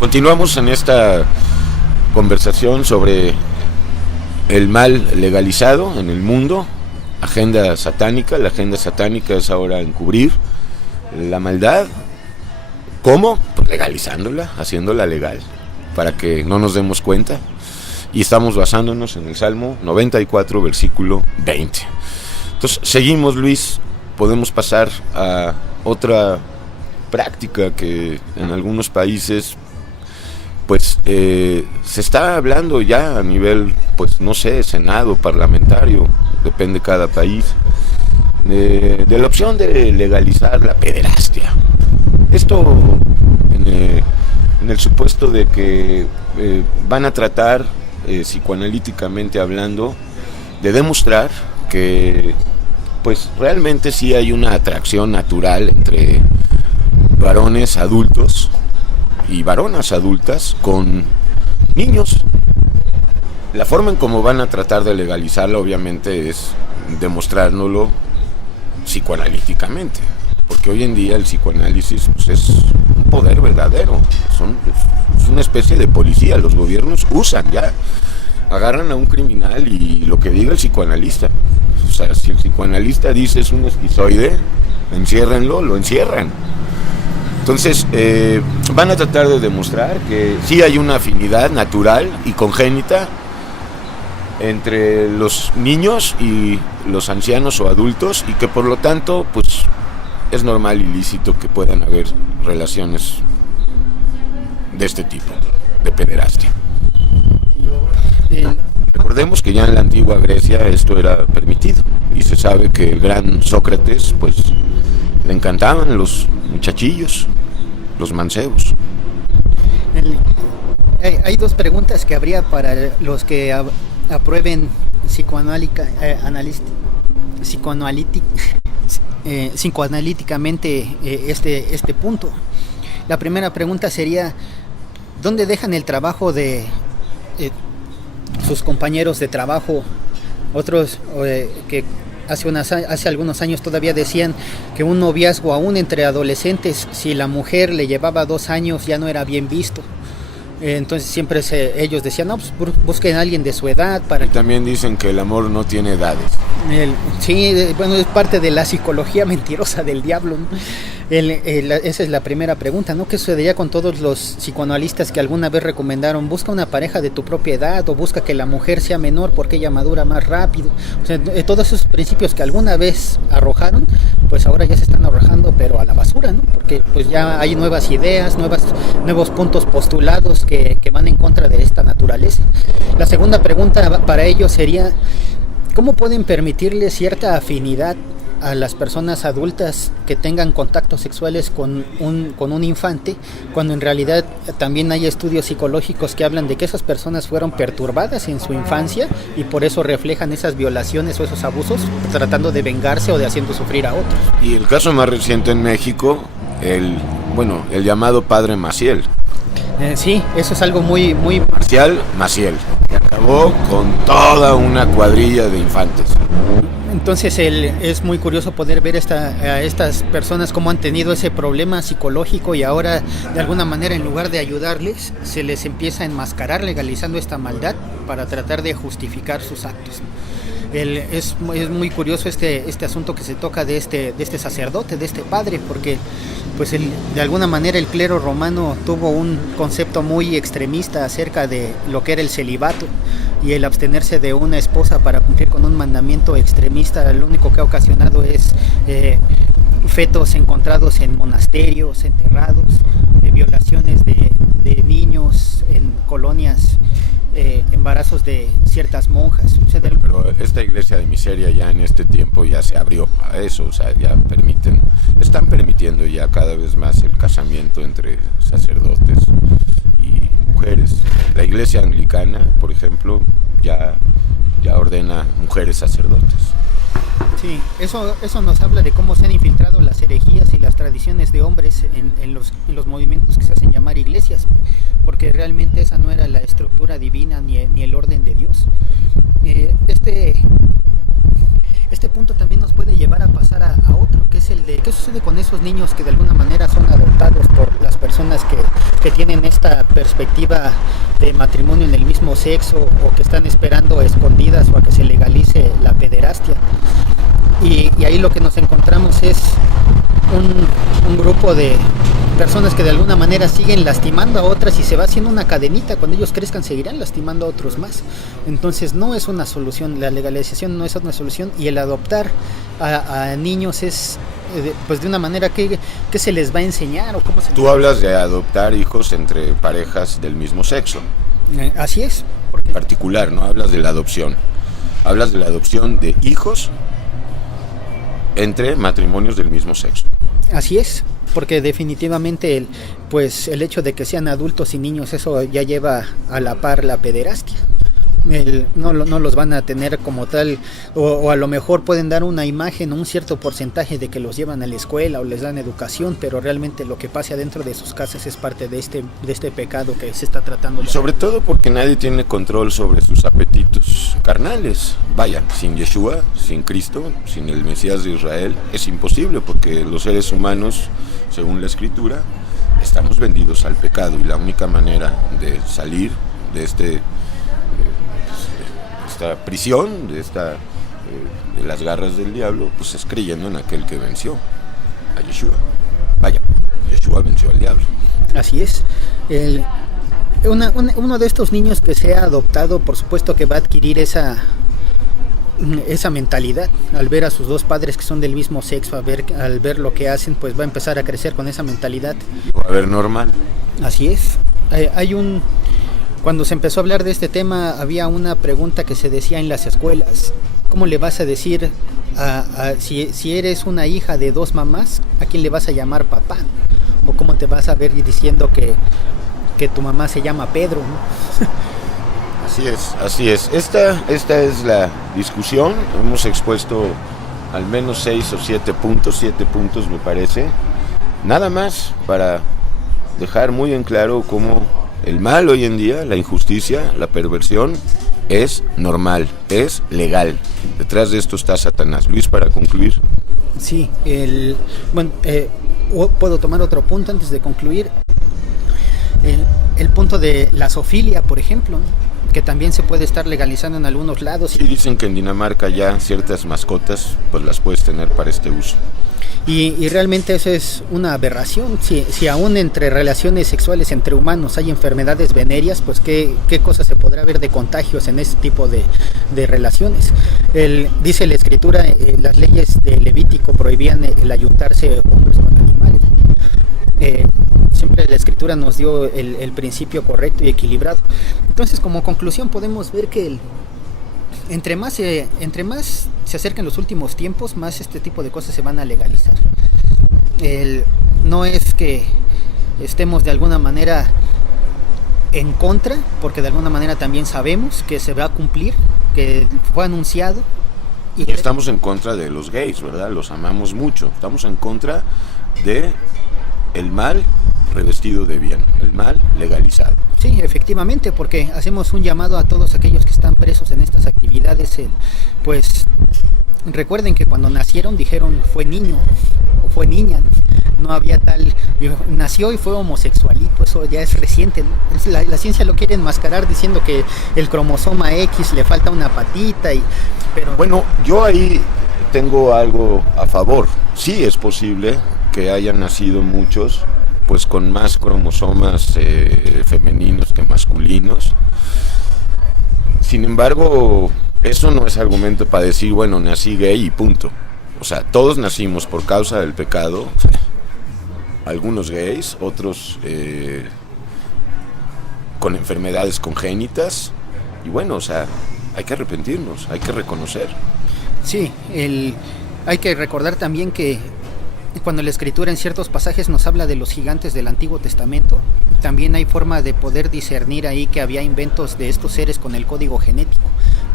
Continuamos en esta conversación sobre el mal legalizado en el mundo, agenda satánica. La agenda satánica es ahora encubrir la maldad. ¿Cómo? Pues legalizándola, haciéndola legal, para que no nos demos cuenta. Y estamos basándonos en el Salmo 94, versículo 20. Entonces, seguimos, Luis, podemos pasar a otra práctica que en algunos países pues se está hablando ya a nivel, pues no sé, senado, parlamentario, depende de cada país, de la opción de legalizar la pederastia. Esto en el supuesto de que van a tratar, psicoanalíticamente hablando, de demostrar que pues realmente sí hay una atracción natural entre varones adultos y varonas adultas con niños. La forma en cómo van a tratar de legalizarla obviamente es demostrárnoslo psicoanalíticamente, porque hoy en día el psicoanálisis pues, es un poder verdadero, es una especie de policía. Los gobiernos usan ya, agarran a un criminal y lo que diga el psicoanalista. O sea, si el psicoanalista dice es un esquizoide, enciérrenlo, lo encierran. Entonces, van a tratar de demostrar que sí hay una afinidad natural y congénita entre los niños y los ancianos o adultos, y que por lo tanto, pues, es normal y lícito que puedan haber relaciones de este tipo, de pederastia. Recordemos que ya en la antigua Grecia esto era permitido, y se sabe que el gran Sócrates, pues, le encantaban los muchachillos, los mancebos. Hay dos preguntas que habría para los que aprueben psicoanalíticamente este punto. La primera pregunta sería: ¿dónde dejan el trabajo de sus compañeros de trabajo? Otros que hace algunos años todavía decían que un noviazgo aún entre adolescentes, si la mujer le llevaba 2 años, ya no era bien visto. Entonces siempre ellos decían, no, pues busquen a alguien de su edad. Y también dicen que el amor no tiene edades. Sí, bueno, es parte de la psicología mentirosa del diablo, ¿no? Esa es la primera pregunta, ¿no? ¿Qué sucedería con todos los psicoanalistas que alguna vez recomendaron: busca una pareja de tu propia edad, o busca que la mujer sea menor porque ella madura más rápido? O sea, todos esos principios que alguna vez arrojaron, pues ahora ya se están arrojando, pero a la basura, ¿no? Porque pues ya hay nuevas ideas, nuevos puntos postulados que van en contra de esta naturaleza. La segunda pregunta para ellos sería: ¿cómo pueden permitirle cierta afinidad a las personas adultas que tengan contactos sexuales con un infante, cuando en realidad también hay estudios psicológicos que hablan de que esas personas fueron perturbadas en su infancia y por eso reflejan esas violaciones o esos abusos, tratando de vengarse o de haciendo sufrir a otros? Y el caso más reciente en México, el llamado padre Maciel. Sí, eso es algo muy... Marcial Maciel, que acabó con toda una cuadrilla de infantes. Entonces es muy curioso poder ver a estas personas cómo han tenido ese problema psicológico, y ahora de alguna manera, en lugar de ayudarles, se les empieza a enmascarar legalizando esta maldad para tratar de justificar sus actos. Es muy curioso este asunto que se toca de este sacerdote, de este padre, porque pues de alguna manera el clero romano tuvo un concepto muy extremista acerca de lo que era el celibato, y el abstenerse de una esposa para cumplir con un mandamiento extremista lo único que ha ocasionado es fetos encontrados en monasterios, enterrados, violaciones de niños en colonias, embarazos de ciertas monjas. O sea, pero esta iglesia de miseria ya en este tiempo ya se abrió a eso, o sea, ya están permitiendo ya cada vez más el casamiento entre sacerdotes y mujeres. La iglesia anglicana, por ejemplo, ya ordena mujeres sacerdotes. Sí, eso nos habla de cómo se han infiltrado las herejías y las tradiciones de hombres en los movimientos que se hacen llamar iglesias, porque realmente esa no era la estructura divina ni el orden de Dios. Este punto también nos puede llevar a pasar a otro, que es el de qué sucede con esos niños que de alguna manera son adoptados por las personas que tienen esta perspectiva de matrimonio en el mismo sexo, o que están esperando escondidas o a que se legalice la pederastia. Y ahí lo que nos encontramos es un grupo de personas que de alguna manera siguen lastimando a otras, y se va haciendo una cadenita. Cuando ellos crezcan seguirán lastimando a otros más. Entonces no es una solución, la legalización no es una solución, y el adoptar a niños es pues de una manera que se les va a enseñar, o cómo se... Tú hablas de adoptar hijos entre parejas del mismo sexo. Así es. En particular, no hablas de la adopción. Hablas de la adopción de hijos entre matrimonios del mismo sexo. Así es, porque definitivamente el hecho de que sean adultos y niños, eso ya lleva a la par la pederastia. No los van a tener como tal, o a lo mejor pueden dar una imagen, un cierto porcentaje de que los llevan a la escuela o les dan educación, pero realmente lo que pasa dentro de sus casas es parte de este pecado que se está tratando. Y sobre todo porque nadie tiene control sobre sus apetitos carnales. Vaya, sin Yeshua, sin Cristo, sin el Mesías de Israel, es imposible, porque los seres humanos, según la Escritura, estamos vendidos al pecado, y la única manera de salir de esta prisión, de las garras del diablo, pues es creyendo en aquel que venció a Yeshua. Vaya, Yeshua venció al diablo. Así es. Uno de estos niños que sea adoptado, por supuesto que va a adquirir esa mentalidad al ver a sus dos padres que son del mismo sexo, al ver lo que hacen, pues va a empezar a crecer con esa mentalidad. Va a ver normal. Así es. Cuando se empezó a hablar de este tema, había una pregunta que se decía en las escuelas: ¿cómo le vas a decir si eres una hija de dos mamás, a quién le vas a llamar papá? ¿O cómo te vas a ver diciendo que tu mamá se llama Pedro, ¿no? Así es. Esta es la discusión. Hemos expuesto al menos 6 o 7 puntos me parece. Nada más para dejar muy en claro cómo el mal hoy en día, la injusticia, la perversión, es normal, es legal. Detrás de esto está Satanás. Luis, para concluir. Sí, puedo tomar otro punto antes de concluir. El punto de la zoofilia, por ejemplo, que también se puede estar legalizando en algunos lados. Sí, dicen que en Dinamarca ya ciertas mascotas pues las puedes tener para este uso. Y realmente eso es una aberración. Si aún entre relaciones sexuales entre humanos hay enfermedades venéreas, pues qué cosa se podrá ver de contagios en ese tipo de relaciones. Dice la Escritura, las leyes de Levítico prohibían el ayuntarse hombres con animales. Siempre la Escritura nos dio el principio correcto y equilibrado. Entonces, como conclusión, podemos ver que entre más se acercan los últimos tiempos, más este tipo de cosas se van a legalizar. No es que estemos de alguna manera en contra, porque de alguna manera también sabemos que se va a cumplir, que fue anunciado. Y estamos en contra de los gays, ¿verdad? Los amamos mucho. Estamos en contra de el mal revestido de bien, el mal legalizado. Sí, efectivamente, porque hacemos un llamado a todos aquellos que están presos en estas actividades. Pues recuerden que cuando nacieron dijeron fue niño o fue niña, no había tal, nació y fue homosexualito, eso ya es reciente, ¿no? La ciencia lo quiere enmascarar diciendo que el cromosoma X le falta una patita, pero bueno, yo ahí tengo algo a favor. Sí es posible que hayan nacido muchos pues con más cromosomas femeninos que masculinos. Sin embargo, eso no es argumento para decir, bueno, nací gay y punto. O sea, todos nacimos por causa del pecado. Algunos gays, otros con enfermedades congénitas. Y bueno, o sea, hay que arrepentirnos, hay que reconocer. Sí, hay que recordar también que cuando la Escritura en ciertos pasajes nos habla de los gigantes del Antiguo Testamento, también hay forma de poder discernir ahí que había inventos de estos seres con el código genético.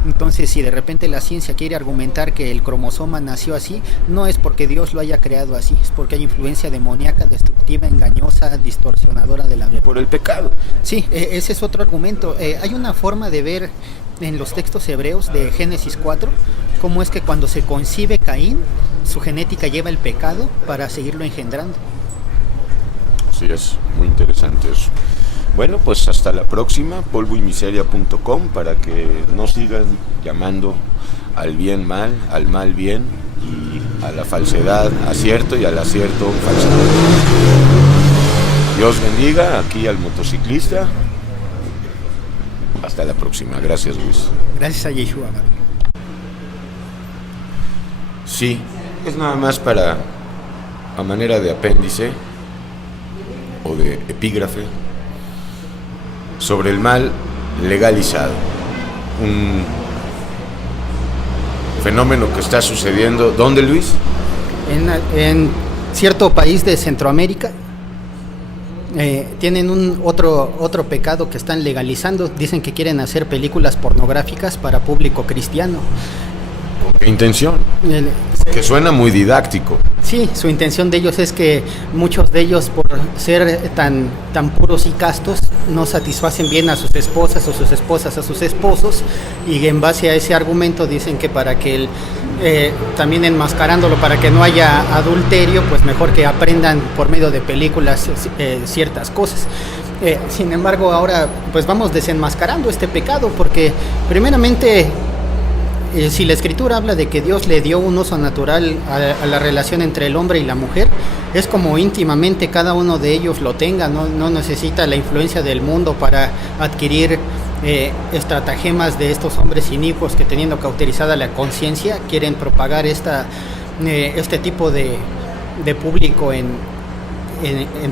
Entonces, si de repente la ciencia quiere argumentar que el cromosoma nació así, no es porque Dios lo haya creado así, es porque hay influencia demoníaca, destructiva, engañosa, distorsionadora de la verdad. Por el pecado. Sí, ese es otro argumento. Hay una forma de ver en los textos hebreos de Génesis 4, cómo es que cuando se concibe Caín, su genética lleva el pecado para seguirlo engendrando. Sí, es muy interesante eso. Bueno, pues hasta la próxima, polvoymiseria.com, para que no sigan llamando al bien mal, al mal bien, y a la falsedad acierto y al acierto falsedad. Dios bendiga aquí al motociclista. Hasta la próxima. Gracias, Luis. Gracias a Yeshua. Sí, es nada más para, a manera de apéndice o de epígrafe, sobre el mal legalizado. Un fenómeno que está sucediendo. ¿Dónde, Luis? En cierto país de Centroamérica tienen otro pecado que están legalizando. Dicen que quieren hacer películas pornográficas para público cristiano. ¿Con qué intención? Que suena muy didáctico. Sí, su intención de ellos es que muchos de ellos, por ser tan puros y castos, no satisfacen bien a sus esposas o sus esposas a sus esposos, y en base a ese argumento dicen que para que también enmascarándolo, para que no haya adulterio, pues mejor que aprendan por medio de películas ciertas cosas. Sin embargo, ahora pues vamos desenmascarando este pecado, porque primeramente, si la Escritura habla de que Dios le dio un uso natural a la relación entre el hombre y la mujer, es como íntimamente cada uno de ellos lo tenga, no necesita la influencia del mundo para adquirir estratagemas de estos hombres inicuos que, teniendo cauterizada la conciencia, quieren propagar este tipo de público en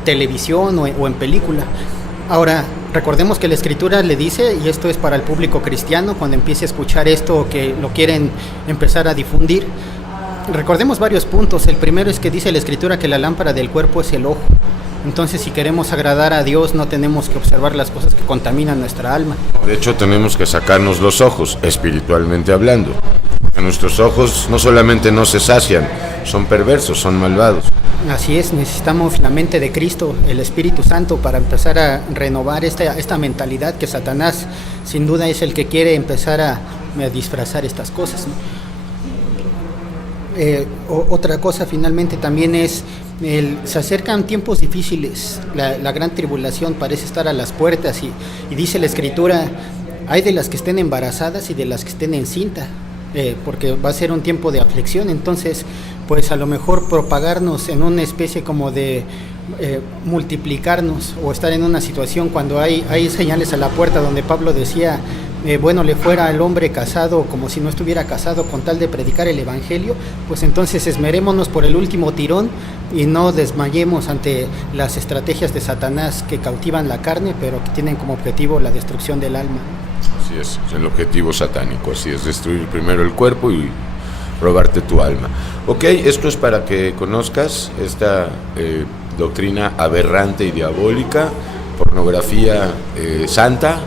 televisión o en película. Ahora, recordemos que la Escritura le dice, y esto es para el público cristiano, cuando empiece a escuchar esto, que lo quieren empezar a difundir, recordemos varios puntos. El primero es que dice la Escritura que la lámpara del cuerpo es el ojo. Entonces, si queremos agradar a Dios, no tenemos que observar las cosas que contaminan nuestra alma. De hecho, tenemos que sacarnos los ojos, espiritualmente hablando. Porque nuestros ojos no solamente no se sacian, son perversos, son malvados. Así es, necesitamos la mente de Cristo, el Espíritu Santo, para empezar a renovar esta mentalidad que Satanás sin duda es el que quiere empezar a disfrazar estas cosas, ¿no? Otra cosa finalmente también es, se acercan tiempos difíciles, la gran tribulación parece estar a las puertas, y dice la Escritura, hay de las que estén embarazadas y de las que estén encinta, porque va a ser un tiempo de aflicción. Entonces, pues a lo mejor propagarnos en una especie como de multiplicarnos, o estar en una situación cuando hay señales a la puerta, donde Pablo decía, bueno, le fuera al hombre casado como si no estuviera casado, con tal de predicar el evangelio. Pues entonces esmerémonos por el último tirón y no desmayemos ante las estrategias de Satanás que cautivan la carne, pero que tienen como objetivo la destrucción del alma. Así es el objetivo satánico, así es, destruir primero el cuerpo y robarte tu alma. Ok, esto es para que conozcas esta doctrina aberrante y diabólica, pornografía santa,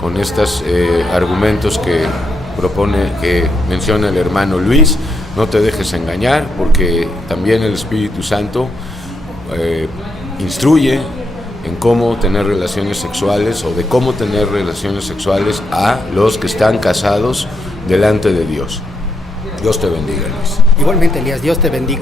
con estos argumentos que menciona el hermano Luis. No te dejes engañar, porque también el Espíritu Santo instruye en cómo tener relaciones sexuales, o de cómo tener relaciones sexuales a los que están casados delante de Dios. Dios te bendiga, Luis. Igualmente, Elías, Dios te bendiga.